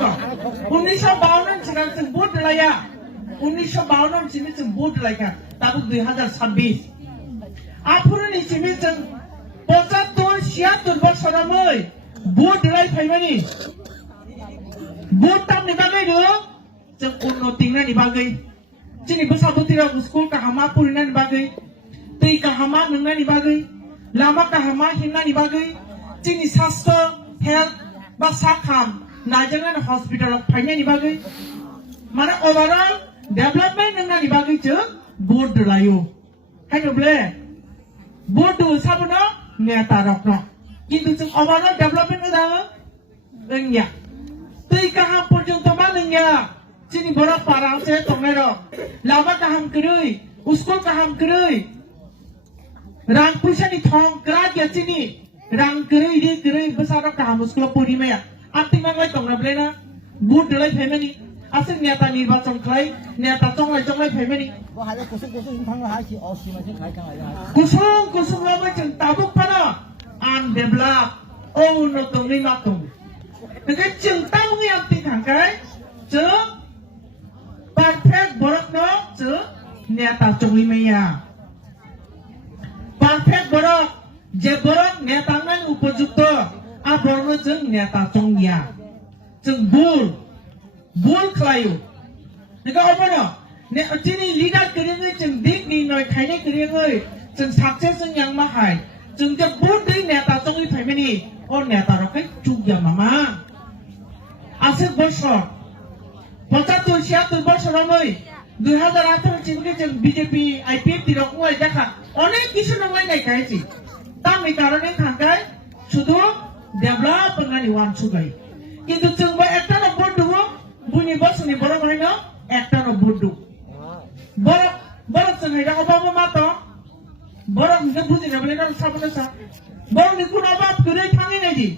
को 1952 सिगां जों भोट लाया 1952 सिम जों भोट लाया दाबो 2026 आफोरनि सिम जों 75 76 बोसोरावै भोट लायफायमानि भोट तामनि बागै जों उन्नति नानि बागै जोंनि बैसागुथिराव स्कुल काहामा पुरिनानि बागै दै काहामा नोंनानि बागै लामा काहामा हिंनानि बागै जोंनि सास्त्र हेल्थ बा साखाम नायजानानै हस्पिटालाव फायनायनि बागै माने ओभारअल डेभलपमेन्ट नोंनानि बागै जों भोट लायो हायनोब्ले भोट साबनो नेता रखनो किन्तु जों ओभारअल डेभलपमेन्ट होदाङो नोंनिया दै काहाम पर्यन्त मा नोंनिया जोंनि बर' पारांसे दंनाय र लामा काहाम करै स्कुल काहाम करै रां फैसानि थं ग्रा गेचिनि रां करै बोसाराव काहाम स्कुलाव परिमाया आथिंगांलाय दंनाब्लेना भोट लायफायमानि आसे नेता निर्वाचन खालाय नेता जंलाय फायमानि गुसुं जों दाबुक फानो आनडेभलप उन्नतनि मातम नोंखौ जों तामुनि आथिं थांखाय जों परफेक्ट बरकनो जों नेता जंलिमाया परफेक्ट बरक जे बरक नेतांनान उपयुक्त आ बरनो जों नेता जंगिया जों बुल खालायो नोंखौ अबनो दिनै लिडार करेङै जों दिक निर्णय खायनाय करेङै जों साक्सेस जों yang माहाय जों जे बुल दै नेता जंगि फायमानि अ नेता रखै जुगिया मामा आसे बोसोर 75 76 बोसोरावै 2018 सिमके जों बीजेपी आईपीएफ दिरखौ দেখা অনেক কিছু নংলাইনাय খাইছি তামनि कारणे थांगाय শুধু डेभलप होननानै वान सुगाय কিন্তু जोंबो एकटानो भोट दङ बुनि बसनि बर' मायनो एकटानो भोट दङ बर' जों हैदा अबाबो मातो बर' निखौ बुजिना बले ना साबनो सा बर' निखौ अबाब गरै थाङै नायदि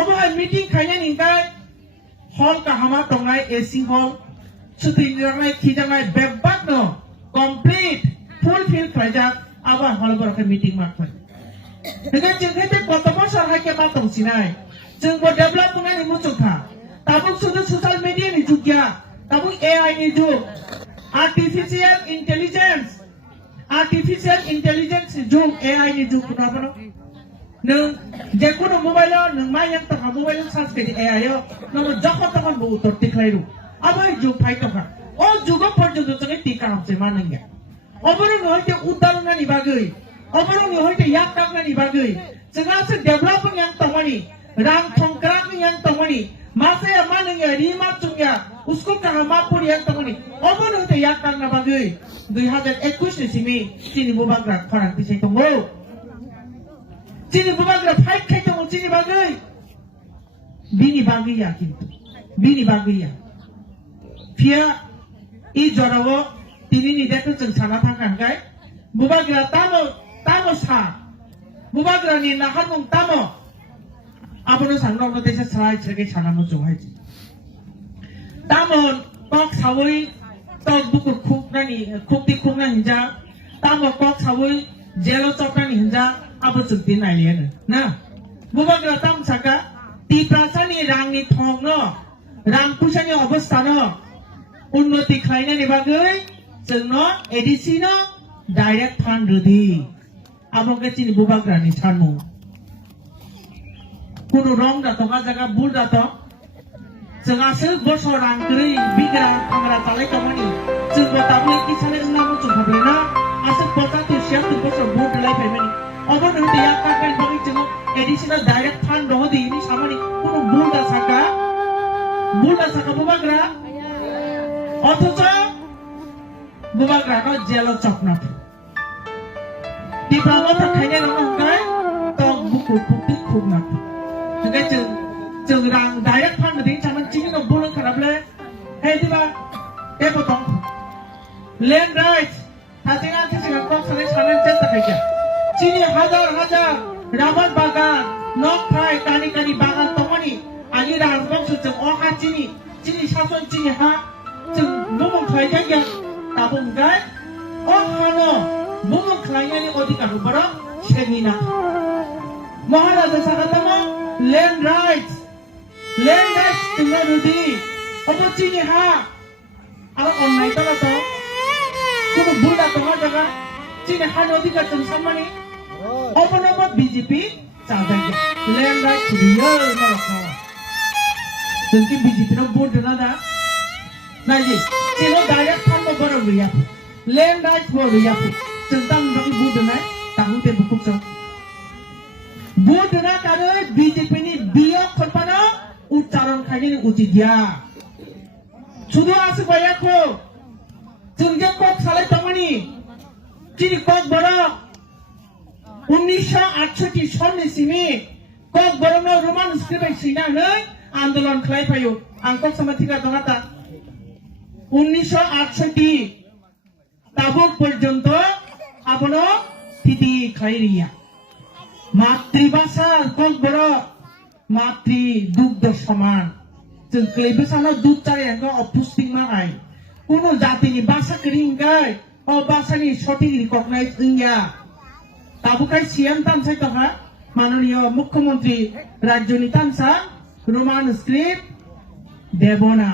अबाय मिटिं खायनाय निकाय हल काहामा दंनाय एसी हल सुतिनाय खिजानाय बेबाद न कमप्लीट फुलफिल खायजाक आबा हल बरखे मिटिं माखै नोंखौ जोंखै बे गत बोसोर हायके मा दंसिनाय जोंबो डेभलप होननानै मुचुखा दाबो सुदु ससियेल मिडियानि जुग गैया दाबो एआई नि जुग आर्टिफिशियल इंटेलिजेंस जुग एआई नि जुग नाबनो नों जेखुनु मोबाइलाव नों मा yang तखा मोबाइल सार्च खायदि एआई आव नों जख तखन बो उत्तर तिख्लायरु आबै जुग फायतखा ओ जुग पर्यन्त जों टिका हमसे मा नंगया अबरो नहयते उदालनानि बागै अबरो नहयते याक टांनानि बागै जोंहासो डेभलपिंग yang तमनि रां थंक्रानि yang तमनि मासे मा नंगया रिमा चुंगया उसको कहा मा पुरि yang तमनि अबरो नहयते याक टांना बागै 2021 सिमि सिनि बुबाग्रा फाराग बिसाय दंगौ सिनि बुबाग्रा फाइट खाय दङ सिनि बागै बिनि बागैया किन्तु बिनि बागैया फिया इ जरावो दिनैनि डेटखौ जों साना थांखांबाय बुबाग्रा तामो सा बुबाग्रानि नाखामुं तामो आबनो सांग्रांनो देशा साय छगे सानामो जहाय지 तामो कक सावै तक बुकुर खुकनानि खुक्ति खुकना हिंजा तामो कक सावै जेलो चपनानि हिंजा आबो जों दिनायलेनो ना बुबाग्रा ताम साका तिप्रासानि रांनि थंनो रां फैसानि अबस्थानो उन्नति खालायनायनि बागै जोंनो एडिसिनो डाइरेक्ट फान्ड रदि आबोके चिनि बुबाग्रानि सानु कुनु रं दातो गा जागा बुल दातो जोंहासो बोसोर रां करै बिग्रा खांग्रा जालाय कमानि जोंबो दाबो किसाने उनाव जोंहाबलेना आसे 75 76 बोसोर भोट लायफायमानि अबो नों दिया काकाय बागै जों एडिसिनो डाइरेक्ट फान्ड दहदि नि सामानि कुनु बुल दा साका बुबाग्रा অথচ बुबाग्राखौ जेलाव चपना दिप्रामो थाखायनो नंगाय तो बुकु खुक्ति खुबना नंगाय जों रां डाइरेक्ट फान्ड दिन सामान चिनि न बुल खालामले हे दिबा एबो दं लैंड राइट्स थाथिना थिसिगा कक सानै सानै जेता खायजा चिनि हाजार राबार बागान नक थाय कानि बागान तमनि आनि राजबंश जों अहा चिनि सासन चिनि हा जों बुमुं खायजाया ताबुंगाय अहानो बुमुं खायनायनि अधिकार बरा सेनिना महाराजा सागातमा land rights land rights tinggal rudi apa cini ha ala online ta to kuno bunda to ha jaga cini ha nodi ka tum samani apa nama BJP cabai land rights dia na rakha jengki BJP no vote na da naji cino direct fund mo baro riya land rights mo riya tentang bagi vote na tanggung te bukuk so vote na kare BJP ni biok khotpana উচ্চারণ খাইনি উচিত দিয়া শুধু আছে বাইয়াকো जोंजे cock সালে তমানি চিনি cock বড় 1968 সননি Simi cock বড় ন রোমান স্ক্রিপ্ট সিনা नै আন্দোলন খাই ফায়ো আং কক সমাধিকা দনাতা 1968 তাবুক পর্যন্ত আপনো থিতি খাইরিয়া মাতৃভাষা কক বড় মাতৃ দুগ্ধ সমান जों क्लेबो सानो दूध चारियाखौ अपुस्टिं माहाय कोनो जातिनि भाषा करिंगाय अ भाषानि सठिक रिकगनाइज इंया ताबुकाय सिएम तानसाय तहा माननीय मुख्यमंत्री राज्यनि तानसा रोमान स्क्रिप्ट देबना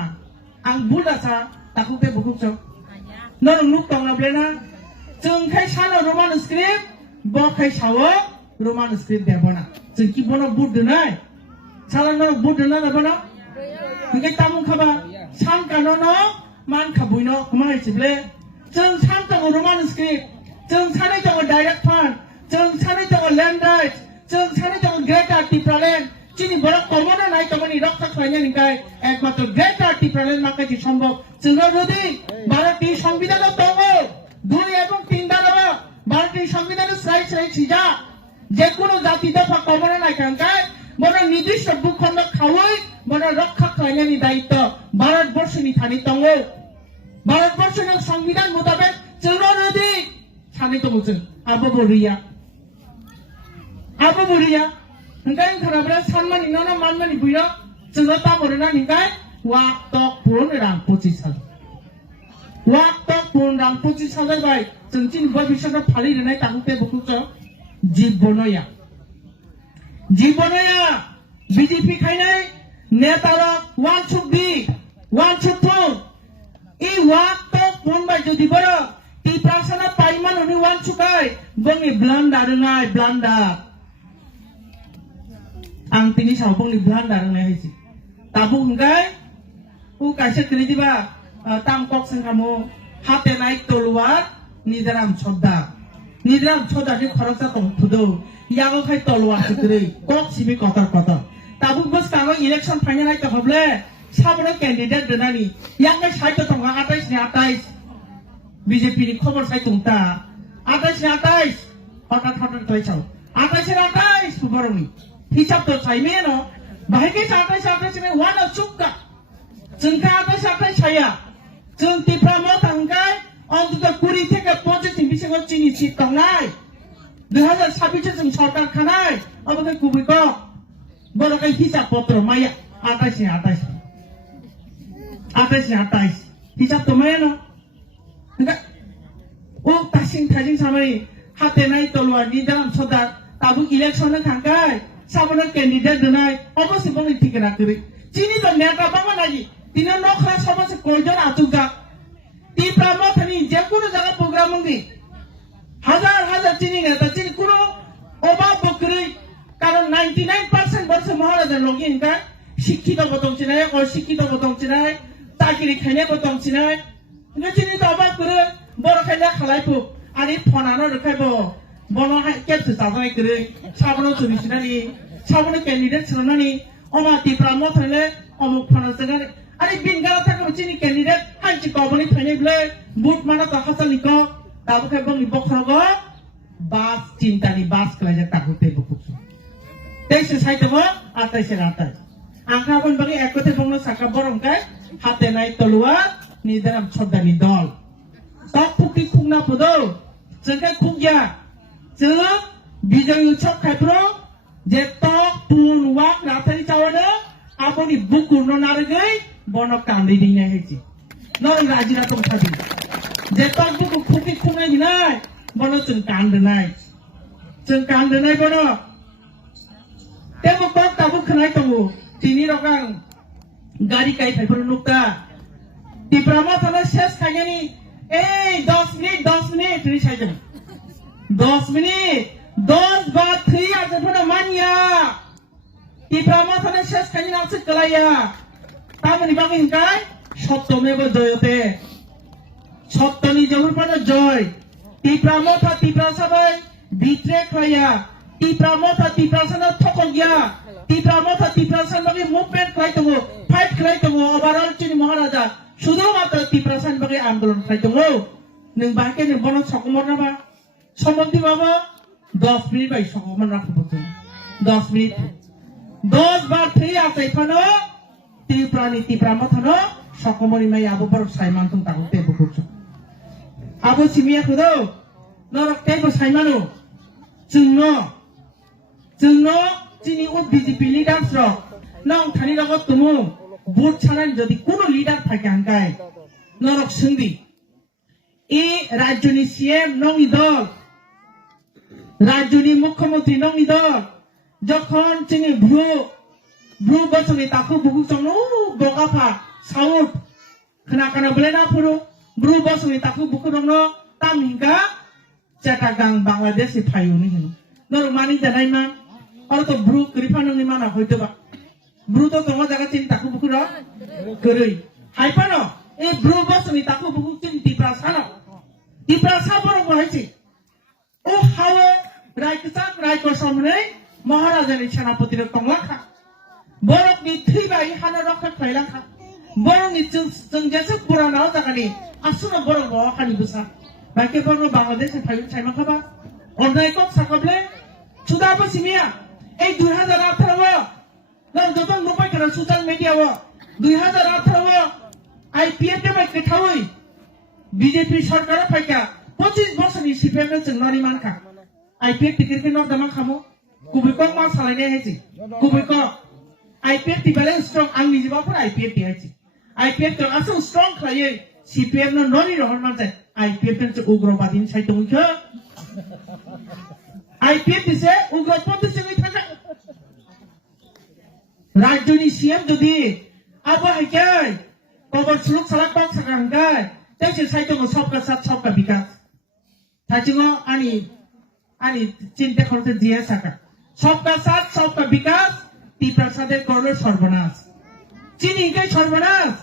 आं बुलासा ताकुते बुकुचो नर नुक तंगाब्लेना जों खाय सानो रोमान स्क्रिप्ट बखाय सावो रोमान स्क्रिप्ट देबना जों कि बनो बुदनाय सालानो बुदना लाबना Ngai tamu khaba sang kanono man khabuino kumai chible jeng sang tang roman script jeng sanai tang direct fund jeng sanai tang land rights jeng sanai tang great artifact chini boro komona nai tomani rakha khaina nikai ekmatro great artifact makai ki সম্ভব jeng rodi bharati সংবিধান tongo 2 এবং 3 ধারা ভারতীয় সংবিধানে slide slide Shija যে কোনো জাতি দফা কমনা নাই কাঙ্কায় বড় নির্দিষ্ট ভূখণ্ড খাওয়াই বড় রক্ষা খাইনানি দায়িত্ব ভারতবর্ষনি থানি তঙ্গ ভারতবর্ষের সংবিধান মোতাবেক চলরদি সানি তো বলছেন আবু বরিয়া নগাই খারাবরা সানমানি ননা মানমানি বুইরা চলতা বরনা নিগাই ওয়াক তক পুরন রাং 25 হাজার ওয়াক তক পুরন রাং 25 হাজার বাই जोंचिन भबिष्यत फालिनाय तांते बुकुच जीवनया बीजेपी खाइनाय नेतारा वान सुबि वान सुथु इ वाक तो फोन बाय जदि बर ति प्रासना पाइमान हनि वान सुकाय बंनि ब्लान्डार नाय ब्लान्डार आं तिनि साव बंनि ब्लान्डार नाय हैसि ताबु हंगाय उ काइसे क्रेदिबा ताम कक संखामो हाते नाय तलवार निदाराम छोदा के खरचा तो खुदो यागो खाय तलवार सुकरै कक सिबि कतर ताबु बस कागो इलेक्शन फाइनल आइ त हबले साबनो कैंडिडेट दनानि यांगे साइतो तंगा 28 ने 28 बीजेपी नि खबर साइतुंता 28 ने 28 हटात तयसाव 28 ने 28 फुबरनि हिसाब तो साइमेनो बाहेके 28 ने वान सुक्का जोंका 28 साया जों तिफ्रा म थांगाय অন্তত 20 থেকে 25 বিশেষ চিনি সিট তংনাই 2026 जों सरकार खानाय अबके कुबिक बरकाय हिसाब पत्र माया 28 ने 28 हिसाब तो माया न ओ तासिं सामै हातेनाय तलवार निदाम सदा ताबु इलेक्शन थांगाय साबनो कैंडिडेट दनाय अबसे बंनि ठिकाना करे चिनि तो नेता बाबा नायि तिना नखा सबसे कयजन आतुगा ती प्रामथनी जे कोनो जागा प्रोग्राम होंगी हजार चिनी नेता चिनी कोनो अभाव बकरी कारण 99% वर्ष महाराजा लोग इनका शिक्षित बतंगसिनाय अशिक्षित बतंगसिनाय चाकरी खाइने बतंगसिनाय इनका चिनी तो अभाव करे बर खाइला खालायफु आनि फनानो रखायबो बनो हाय केपस जानाय करे साबनो सुनिसिनानि साबनो कैंडिडेट सनानि अमा ती प्रामथले अमुक फना जगा अरे बिनगाला थाखा चिनि कैंडिडेट हांची कबनि फाइनेब्ले बुट माना त हासानिको ताबो खाय बंनि बखरगो बास चिन्तानि बास कलाय ताकुते बकुसु तेसे साइतबो 28 ने 28 आंखा बन बगि एकते बंनो साका बरंकाय हाते नाय तलुवा निदाराम छदानि दल तक फुक्ति खुंना पदो जोंखाय खुंया जों बिजय उत्सव खायप्रो जे तक पुन वाक रातानि चावदो आपनि बुकुरनो नारगै बनो कांदि दिने हेछि नरम राजिरा तंखादि जे तक बुकु खुकि खुंनाय दिनाय बनो जों कांदनाय बनो तेबो तक ताबु खनाय तंगो tini rokang gari kai phaiphur nukta tiprama thana shesh khaigani ei 10 minute tini saijam 10 minute 10 ba 3 aja phana manya tiprama thana shesh khaigani nangse kalaya tamani bangi hingkai সত্যমেব Jayate সত্যনি Zahur পানা জয় তিপ্রামথা তিপ্রাসাবাই বিত্রে খাইয়া তিপ্রামথা তিপ্রাসানা থকন গিয়া তিপ্রামথা তিপ্রাসান বাকি মুভমেন্ট খাইতঙ্গ ফাইট খাইতঙ্গ ওভারঅল চিনি মহারাজা শুধুমাত্র তিপ্রাসান বাকি আন্দোলন খাইতঙ্গ নং বাকে নং বন সকমর নাবা সম্বন্ধি বাবা 10 মিনিট বাই সকমর রাখবো 10 মিনিট 10 বার 3 আছে ফানো তিপ্রানি তিপ্রামথানো সকমরি মাই আবু বড় সাইমান তুমি তাকে তেবো করছো আবু সিমিয়া খুদো নরক তেবো সাইমানো जोंनो চিনি ও বিজেপি লিডার্স র নং থানি লগত তুমু বুট ছাড়ান যদি কোন লিডার থাকে হাঙ্কাই নরক সিংবি এই রাজ্যনি সিএম নংনি দল রাজ্যনি মুখ্যমন্ত্রী নংনি দল যখন চিনি ভ্রু বছরে তাকে বুকু চংনো বগাফা সাউথ खोनाखाना बेलेना फुरु ब्रु बसनि ताकु बुकु दंनो तामिंगा चाटागां बांग्लादेश फायुनि हिनो नर मानि जानाय मा आरो तो ब्रु करिफाननि माना होयतोबा ब्रु तो दंगा जागा चिन ताकु बुकु र गरै हाइफानो ए ब्रु बसनि ताकु बुकु चिन तिप्रा साबरो बहायसि ओ हावो रायको सामने महाराजानि सेनापति र तंलाखा बरकनि थैबाय हाना रखा खायलाखा borong itu sengjasa purana takani asuna borong bawa kani besar baik borong Bangladesh fayu cai makaba online kok sakable sudah apa sih Mia 2018 nang jotong lupai karena sosial media wa 2018 IPF nya baik ketahui BJP sarkar faika 25 বছর ni CPM nya jeng nari manka IPF tikir ke nor dama kamu kubikok ma salai ne heji kubikok IPF di balance strong ang ni jiba pun IPF di heji IPF তো আসো strong খাইয়ে CPM no ননি রহন মানছে IPF তে উগ্রবাদী সাইতো মুখে IPF দিছে উগ্রপন্থী সঙ্গে থাকে রাজ্যনি সিএম যদি আবা হাইকাই কবর সুলুক সালাক পাক সাকাঙ্গাই তাইছে সাইতো সবকা সাথ সবকা বিকাশ তাইছিগো আনি চিন্তা করতে দিয়ে সাকা সবকা সাথ সবকা বিকাশ তিপ্রাসাদের করলো সর্বনাশ চিনি কে সর্বনাশ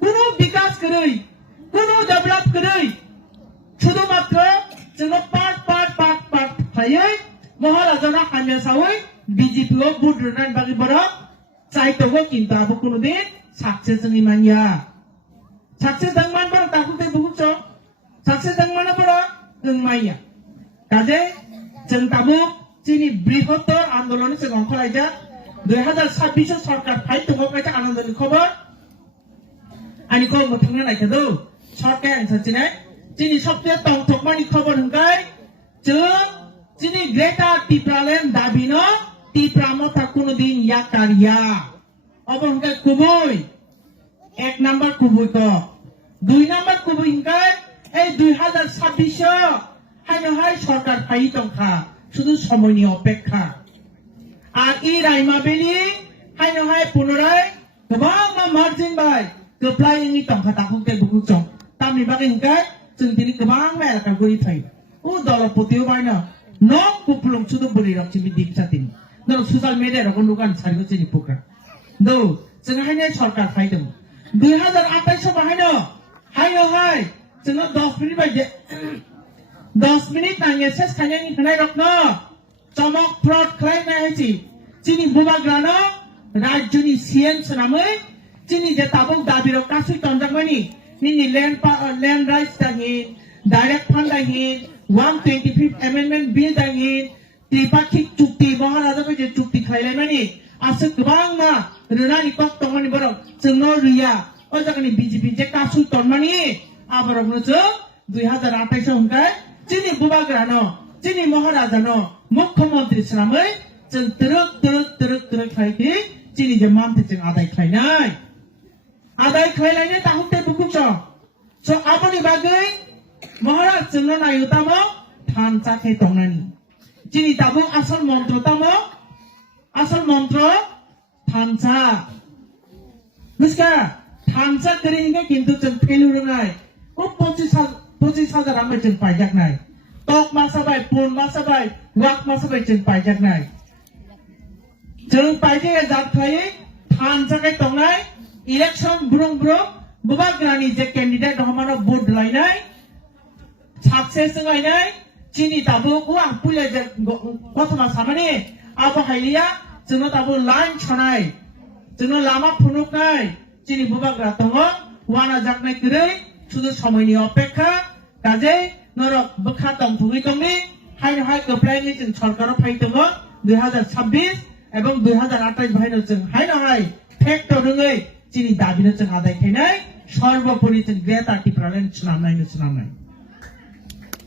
কোনো বিকাশ করেই কোনো ডেভেলপ করেই শুধুমাত্র जोङो পাট খাইয়ে মহারাজারা হামিয়া সাউই বিজেপি ও বুদ্রনান বাকি বড় চাইতোগো কিন্তু আবো কোনদিন সাকসেস जोंनि मानिया সাকসেস दांमान बड़ ताकुते बुकुच साकसेस दांमान बड़ जों माइया काजे जों ताबो जोंनि बृहत्तर आन्दोलन जों अंखलायजा 2026 सरकार फाइट दङ कायथा आनन्दनि खबर आनि को मोथांना नायखदो सरकार सानसिने जोंनि सबसे तंथकमानि खबर हंगाय जों जोंनि ग्रेटार टिप्रालेण्ड दाबिनो टिप्रामथा कोनोदिन याकारिया अब हंगाय कुबुय एक नम्बर कुबुय को दुई नम्बर कुबुय हंगाय ए 2026 हाय सरकार फाइट दंखा शुधु समयनि अपेक्षा আর এই রাইমাবেলি হাই পুনরায় गोबां मार्जिन बाय गोप्लायनि तंखा ताखुते बुकुचं तामनि बागै हंगाय जों दिनै गोबां मेलका गुरि थायो उ दलपतियो बायना नक कुप्लुं सुदु बुरि रक्सिबि दिपसातिन नों ससियेल मिडिया रग नुगान सारिगो जोंनि प्रग्राम दो जों हायने सरकार फायदों 2028 बाहायनो हाय जों 10 मिनिट बायदे 10 मिनिट नाङे सेस खायनायनि खनाय रखनो चमक फ्रड खालायनाय हैसि जोंनि बुबाग्रानो राज्यनि सीएम सोनामै जोंनि जे ताबुक दाबिरो कासै तंजांमानि निनि लैंड राइट्स दाङि डाइरेक्ट फंड दाङि 125th अमेंडमेंट बिल दाङि त्रिपाक्षिक चुक्ति महाराजा बायदि चुक्ति खालायनायमानि आसो गोबां मा रोनानि कक तंमानि बरं जोंनो रिया ओ जागानि बीजेपी जे कासै तंमानि आबरनो जों 2028 हंगाय जोंनि बुबाग्रानो जोंनि महाराजानो मुख्यमंत्री सोनामै जों तरक खालायखि जोंनि जे मानथि जों आदाय खालायनाय ताहुते बुकुच स आबनि बागै महाराज जोंनो नायतामो थान चाखे तंनानि जोंनि ताबु आसल मन्त्र थामसा बुझका थामसा करेंगे किंतु जों फेलु रोंनाय ओ 25,000 रां जों पाइजाकनाय टक मा जाबाय पुन मा जाबाय वाक मा जाबाय जों पाइजाकनाय जों पाइजे जाथायै थामसाकै दंनाय इलेक्शन ब्रुं ब्रुं बुबा ग्रानि जे कैंडिडेट दंमानो भोट लायनाय सक्सेस गायनाय चिनी दाबो को आं पुले जे गथमा सामानि आबो हाइलिया जोंनो दाबो लाइन छनाय जोंनो लामा फुनुकनाय चिनी बुबाग्रा दङ वाना जाकनाय गरै सुदु समयनि अपेक्षा काजे नरक बखा दं थुगै दंनि हाइन हाय गोप्लायनि जों सरकाराव फायदों 2026 एवं 2028 बाहायनो जों हाइन हाय फेक्ट रोङै चिनी दाबिनो जों आदाय खायनाय सर्वोपरि जों ग्रेट आर्टिफिशियल सुनामनाय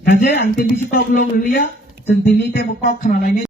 काजे आं ते बिसि कक लं लिया जों दिल्ली ते कक खाना लायनाय